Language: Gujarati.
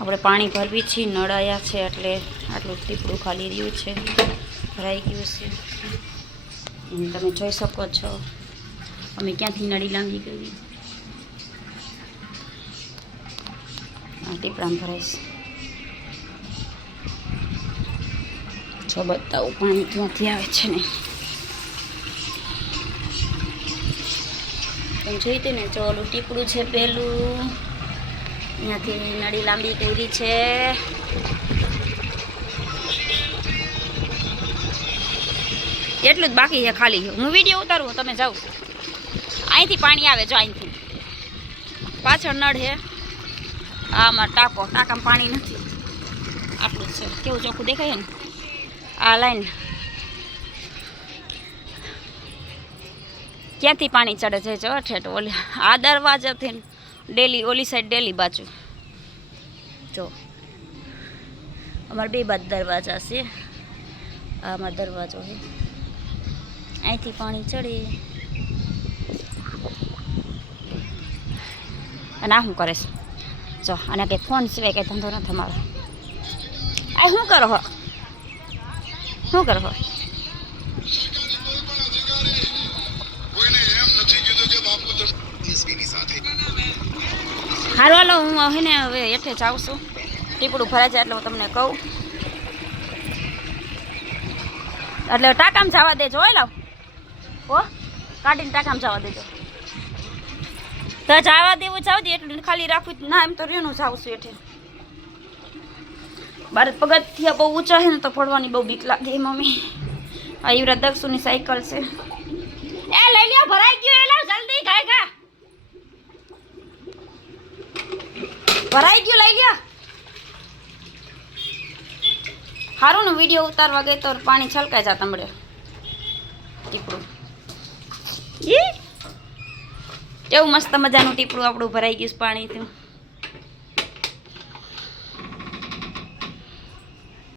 આપણે પાણી ભરવી છીએ, નળ આવ્યા છે એટલે આટલું ટીપડું ખાલી રહ્યું છે, ભરાઈ ગયું છે. તમે જોઈ શકો છો અમે ક્યાંથી નળી લાંબી કરી. ટીપડામાં ભરાઈશ. જો બતાવું પાણી ક્યાંથી આવે છે ને. તમે જોઈ હતી ને, જો ઓલું ટીપડું છે પેલું, અહીંયાથી નળી લાંબી કરી છે. એટલું જ બાકી છે ખાલી. હું વિડીયો ઉતારું, તમે જાઓ. અહીંથી પાણી આવે, જો અહીંથી પાછળ નળ છે. આમાં ટાંકામાં પાણી નથી. આટલું જ છે. કેવું ચોખ્ખું દેખાય ને આ લાઈન. ક્યાંથી પાણી ચડે છે જો ઠેઠ ઓલી આ દરવાજાથી ડેલી ઓલી સાઈડ ડેલી બાજુ. જો અમારે બે બાજુ દરવાજા છે. આમાં દરવાજો છે, અહીંથી પાણી ચડે. અને આ શું કરે છે જો, અને કંઈ ફોન સિવાય કંઈ ધંધો નથી અમારો. આ શું કરો હો, શું કરો હો? હાલો હાલો, હું હે ને હવે હેઠે જાઉં છું. ટીપડું ભરાય જાય એટલે હું તમને કહું. એટલે ટાંકામાં જવા દેજો. હોય લાવ હો, કાઢીને ટાંકામાં જવા દેજો. તો જવા દેવું જાવ દે, એટલું ખાલી રાખવું ના. એમ તો રહ્યું જાઉં છું હેઠે. બાર પગથિયા બહુ ઊંચા છે ને તો પડવાની બહુ બીક લાગે મમ્મી. આ યુવરાજ દક્ષુની સાયકલ છે. એ લઈ લ્યો, ભરાઈ ગયો. એ લાવ જલ્દી, ઘાય ઘા ભરાઈ ગયું, લઈ લ્યો. સારું ને વિડીયો ઉતારવા ગઈ તો પાણી છલકાઈ જા તમડે. ટીપડું કેવું મસ્ત મજાનું ટીપડું આપણું ભરાઈ ગયું પાણીથી.